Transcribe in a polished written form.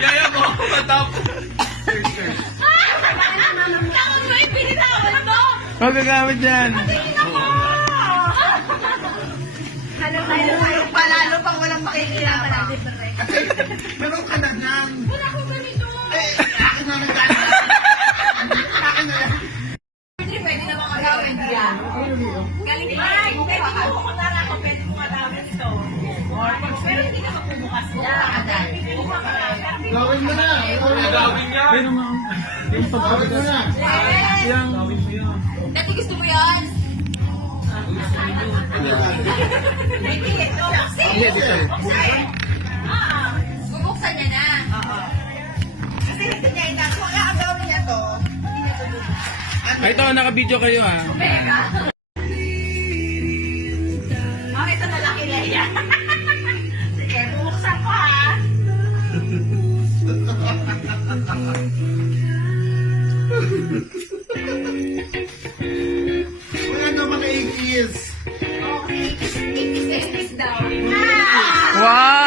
Yaya mo, matap. Bakit mo ipinitawan mo? Huwag gagamit dyan. Ano, palalo pang walang makikilala. Meron ka na yan. Wala ko ganito. Akin na nagkakita. Akin na yan. Pwede na mga gawin yan. Galing pa. Pwede mo kung narako, pwede mo matawin ito. Pero hindi ka magbubukas mo. Gawin mo na. Gagawin niya. Pero ma'am, yung Gawin mo na. Yung... Dati gusto mo yan? Hindi, ito. Buksan. Bubuksan niya na. Kasi hindi niya ina. Kung nakagawin niya to, hindi niya to bubuksan. Ay, ito, naka-video kayo ha. Bakit ito nalaki na yan? Sige, bubuksan ko ha. Wala naman 8 years. Okay, ikis daw. Wow!